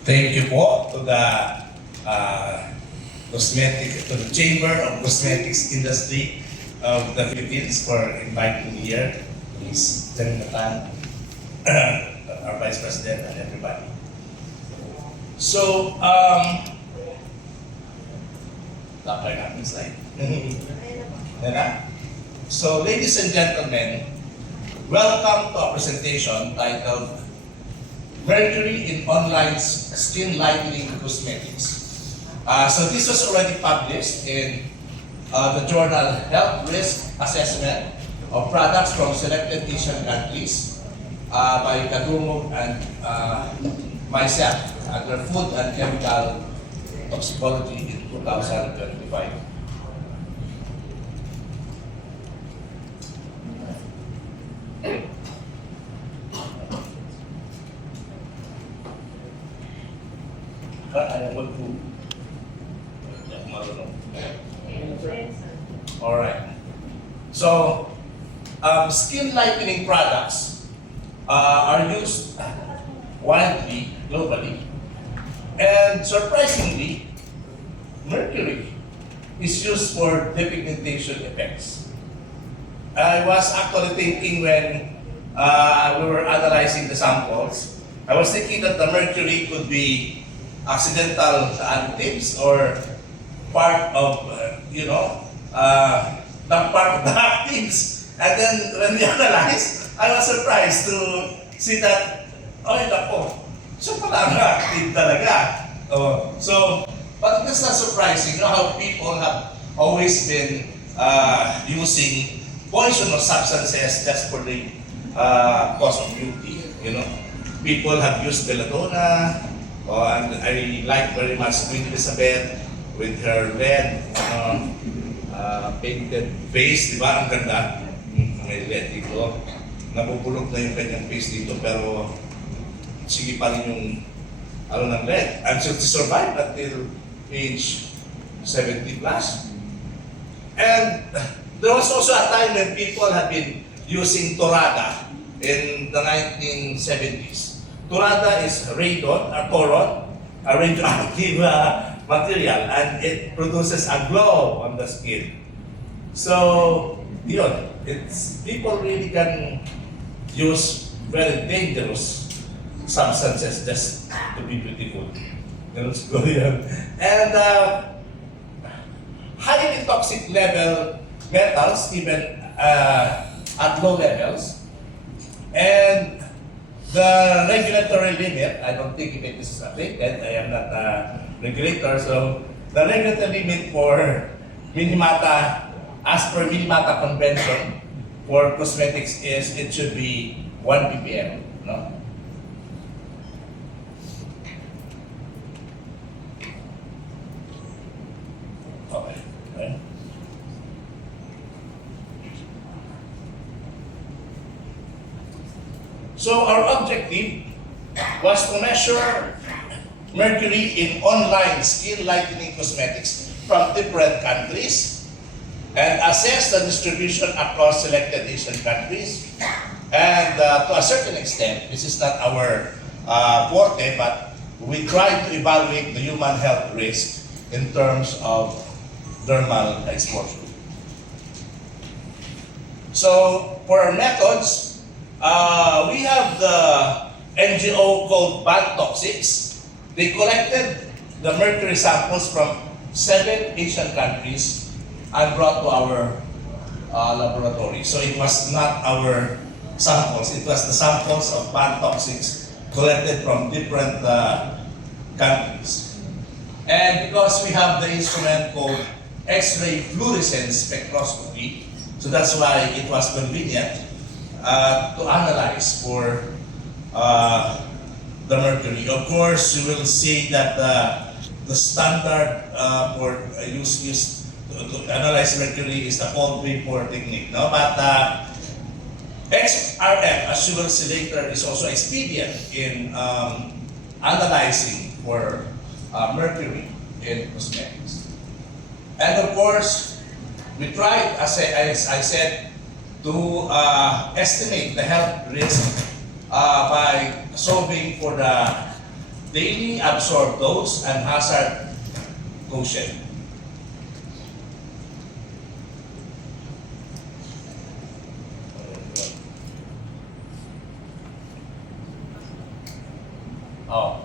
Thank you po to the to the Chamber of Cosmetics Industry of the Philippines for inviting me here. Please, Chairman Natan, our Vice President, and everybody. So, tapay natin slide. Yan na. So, ladies and gentlemen, welcome to our presentation titled Mercury in Online Skin Lightening Cosmetics. So this was already published in the journal Health Risk Assessment of Products from Selected Asian Countries by Kadumog and myself under Food and Chemical Toxicology in 2025. Alright. So, skin lightening products are used widely, globally, and surprisingly, mercury is used for depigmentation effects. I was actually thinking when we were analyzing the samples, I was thinking that the mercury could be accidental additives or part of, not part of the actives. And then when we analyzed, I was surprised to see that, so pala ang active talaga. But it's not surprising, how people have always been using poisonous substances just for the cause of beauty, People have used belladonna, and I like very much Queen Elizabeth with her red painted face, di ba? Ang ganda. May red dito. Nabubulok na yung kanyang face dito, pero sige pa rin yung ng red. And so to survive until age 70 plus. And there was also a time when people had been using Torada in the 1970s. Torada is radon, a radioactive material, and it produces a glow on the skin. So, people really can use very dangerous substances just to be beautiful. And highly toxic level metals, even at low levels, and the regulatory limit, I don't think if it is updated, I am not a regulator, so the regulatory limit for Minamata, as per Minamata Convention for cosmetics is, it should be 1 ppm, no? Okay. So our objective was to measure mercury in online skin lightening cosmetics from different countries and assess the distribution across selected Asian countries. And to a certain extent, this is not our forte, but we try to evaluate the human health risk in terms of dermal exposure. So for our methods, we have the NGO called Bad Toxics. They collected the mercury samples from 7 Asian countries and brought to our laboratory. So it was not our samples, it was the samples of Bad Toxics collected from different countries. And because we have the instrument called X-ray fluorescence spectroscopy, so that's why it was convenient to analyze for the mercury. Of course, you will see that the standard for use to analyze mercury is the cold vapor technique, no? But XRF, as you will see later, is also expedient in analyzing for mercury in cosmetics. And of course, we tried, as I said, to estimate the health risk by solving for the daily absorbed dose and hazard quotient. Oh.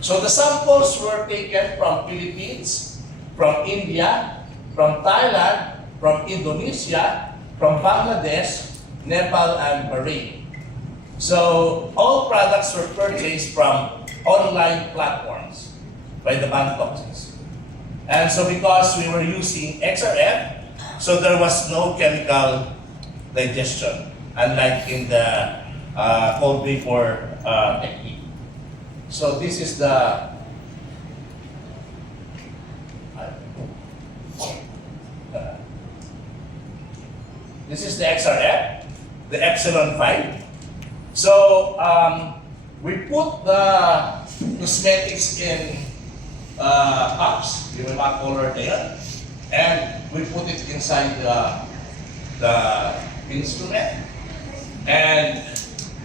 So the samples were taken from Philippines, from India, from Thailand, from Indonesia, from Bangladesh, Nepal, and Bahrain. So all products were purchased from online platforms by the Bantoxins. And so because we were using XRF, so there was no chemical digestion, unlike in the cold vapor technique. So this is the XRF, the Epsilon 5. So we put the cosmetics in cups, yung mga color na yun, and we put it inside the instrument, and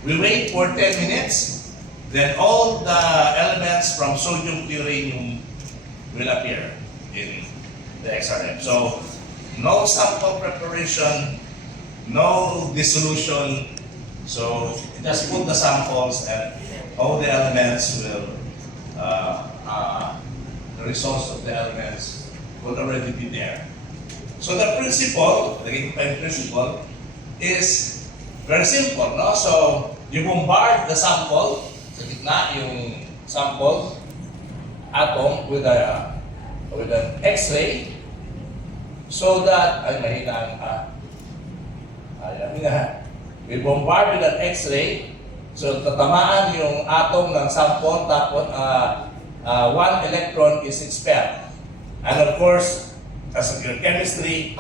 we wait for 10 minutes. Then all the elements from sodium to uranium will appear in the XRF. So no sample preparation, no dissolution. So just put the samples and all the elements will, the results of the elements will already be there. So the principle, the principle is very simple, no? So you bombard the sample, sa gitna yung sample atom with an X-ray, so that we bombard with an X-ray, so tatamaan yung atom ng sample, tapos one electron is expelled. And of course, as in chemistry,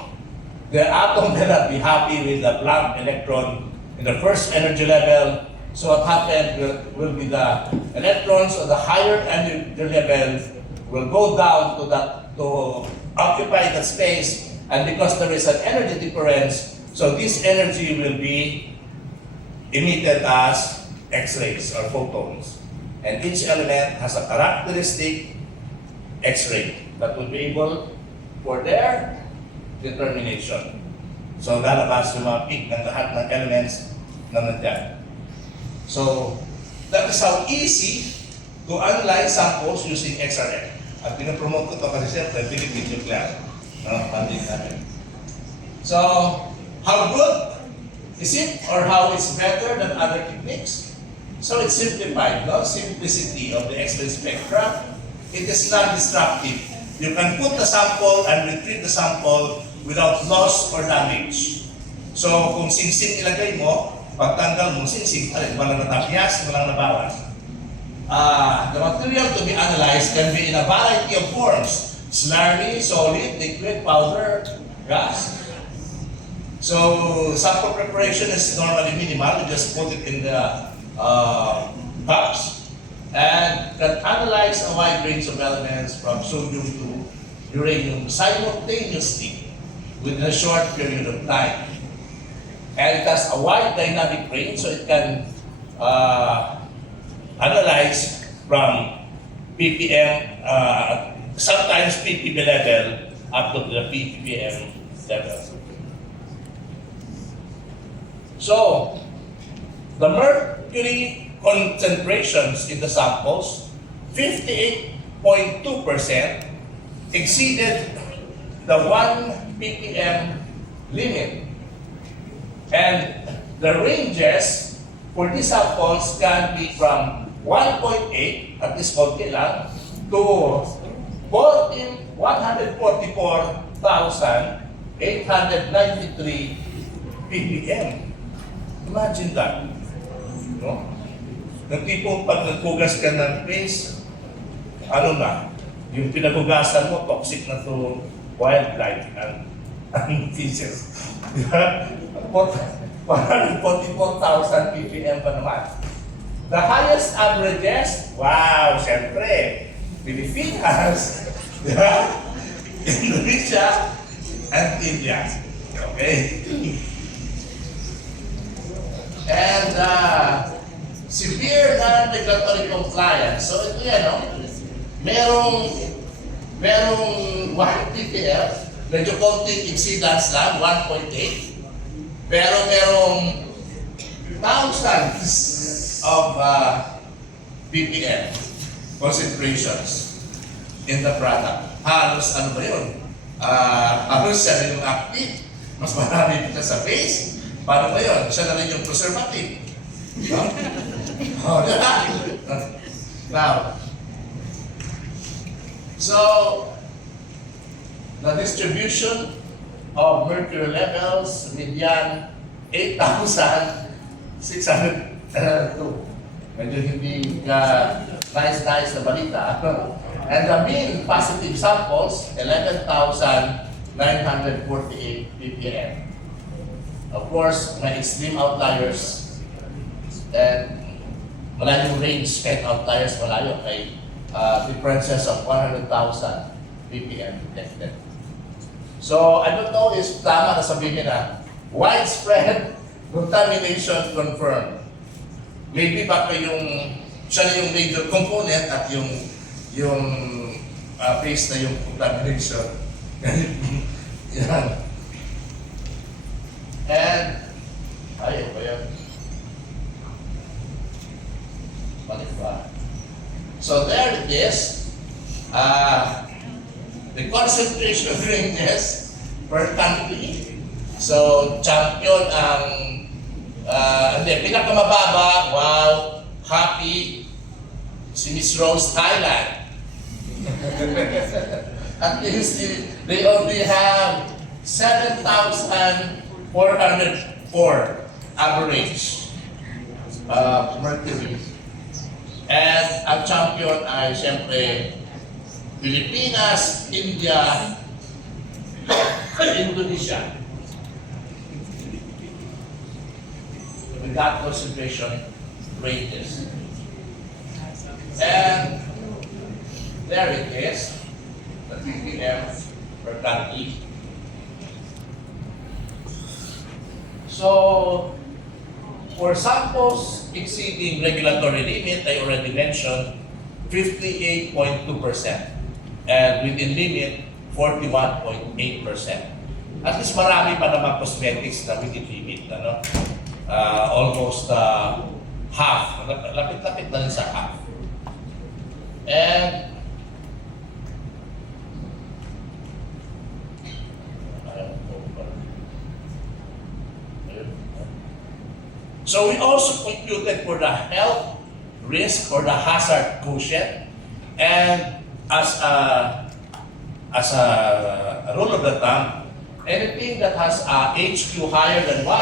the atom cannot be happy with the blank electron in the first energy level. So what happened will be the electrons of the higher energy level will go down to occupy that space, and because there is an energy difference, so this energy will be emitted as X-rays or photons. And each element has a characteristic X-ray that will be able for their determination. So lalabas yung mga peak ng lahat ng elements na nandiyan. So, that is how easy to analyze samples using XRF. At pinapromote ko ito kasi siyempre, Philippine Nuclear. Funding namin. So, how good is it or how it's better than other techniques? So, it's simplified, no? Simplicity of the X-ray spectra. It is non-destructive. You can put the sample and retrieve the sample without loss or damage. So, kung sing-sing ilagay mo, pagtanggal mo, sinsing, walang natapyas, walang nabawas. The material to be analyzed can be in a variety of forms: slurry, solid, liquid, powder, gas. So sample preparation is normally minimal. You just put it in the cups and can analyze a wide range of elements from sodium to uranium simultaneously within a short period of time. And it has a wide dynamic range, so it can analyze from ppm, sometimes ppb level, up to the ppm level. So, the mercury concentrations in the samples, 58.2%, exceeded the 1 ppm limit. And the ranges for these samples can be from 1.8, at least konti lang, to 144,893 ppm. Imagine that. No? Ng tipong pag nagpugas ka ng face, ano na, yung pinagugasan mo, toxic na to wildlife and fishes. 144,000 ppm pa naman. The highest averages, wow, siyempre, Pilipinas, Indonesia, and India. Okay? And severe non-regulatory compliance. So ito yan, no? Merong 1 ppm, medyo konting exceedance lang, 1.8. Pero merong thousands of ppm concentrations in the product. Halos ano ba yun? Halos siya rin yung active. Mas marami pa siya sa base. Paano ba yun? Siya na rin yung preservative. No? Oh, diba? Now, so, the distribution of mercury levels, median 8,602. Medyo hindi nice na balita. And the mean positive samples, 11,948 ppm. Of course, may extreme outliers and malayong range kahit outliers malayo may differences of 100,000 ppm detected. So, I don't know if tama na sabihin na widespread contamination confirmed. Maybe baka siya na yung major component at yung phase na yung contamination. Yan. And, ayaw ba yan? Balik ba? So there it is. The concentration ranges per country. So, champion ang, pinakamababa, wow, happy, si Miss Rose, Thailand. At least they only have 7,404 average mercury. And ang champion ay siyempre Pilipinas, India, Indonesia. With that concentration ranges. And there it is, the ppm per country. So, for samples exceeding regulatory limit, I already mentioned 58.2%. And within limit, 41.8%. At least marami pa naman cosmetics na within limit. Ano? Almost half. Lapit-lapit na rin sa half. And so we also computed for the health risk or the hazard quotient, and as a rule of the thumb, anything that has a HQ higher than 1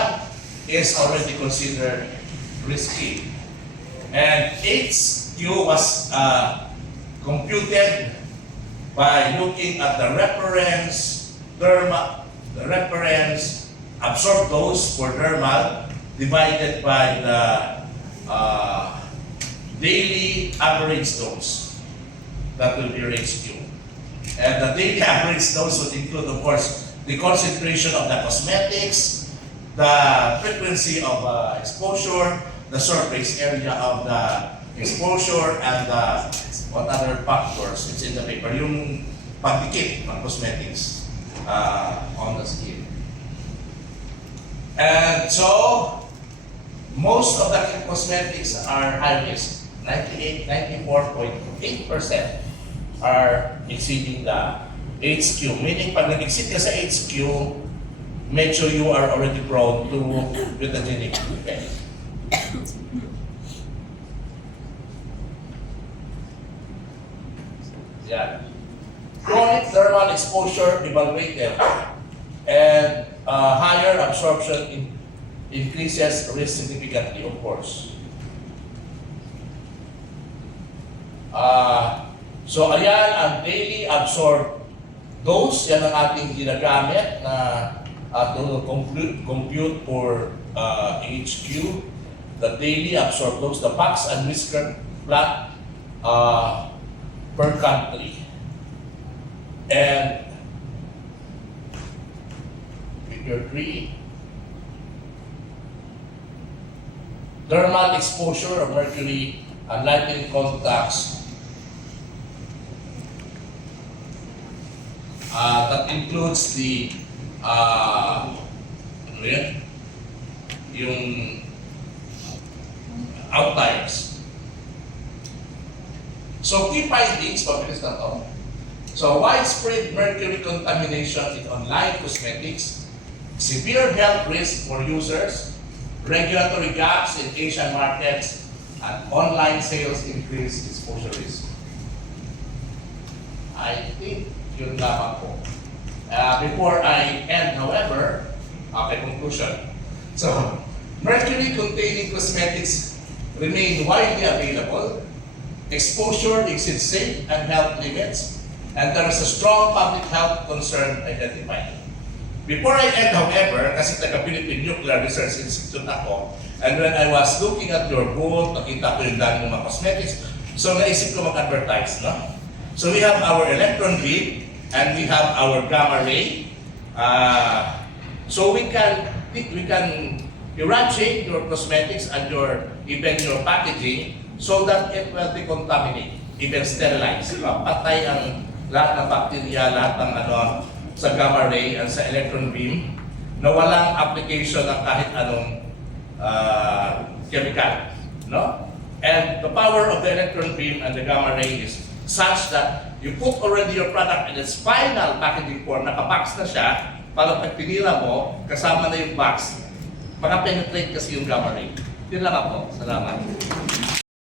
is already considered risky. And HQ was computed by looking at the reference absorbed dose for dermal divided by the daily average dose. That will be your HQ. And the daily average dose would include, of course, the concentration of the cosmetics, the frequency of exposure, the surface area of the exposure, and what other factors. It's in the paper. Yung pagdikit ng cosmetics on the skin. And so, most of the cosmetics are high risk. 94.8% are exceeding the HQ. Meaning, pag nag-exceed ka sa HQ, make sure you are already prone to mutagenic effect. Yeah. Chronic thermal exposure evaluated, and higher absorption increases risk significantly, of course. So ayan ang daily absorbed dose, yan ang ating ginagamit na to compute for HQ, the daily absorbed dose, the Pax and Whisker plot per country. And figure 3, thermal exposure of mercury and lighting contacts that includes the ano yan? Yung outliers. So key findings, pabilis na to. So widespread mercury contamination in online cosmetics, severe health risk for users, regulatory gaps in Asian markets, and online sales increase exposure risk. I think yun lamang po. Before I end, however, conclusion. So, mercury-containing cosmetics remain widely available, exposure exceeds safe and health limits, and there is a strong public health concern identified. Before I end, however, kasi taga-Philippine Nuclear Research Institute ako, and when I was looking at your booth, nakita ko yung dami ng mga cosmetics, so naisip ko mag-advertise, no? So we have our electron beam, and we have our gamma ray. So we can irradiate your cosmetics and even your packaging so that it will decontaminate, even sterilize. Patay ang lahat ng bacteria, lahat ng sa gamma ray and sa electron beam na walang application ng kahit anong chemical, no? And the power of the electron beam and the gamma ray is such that you put already your product in its final packaging form, nakabox na siya, para pag pinila mo, kasama na yung box, maka-penetrate kasi yung gamma ray. Yun lang ako. Salamat.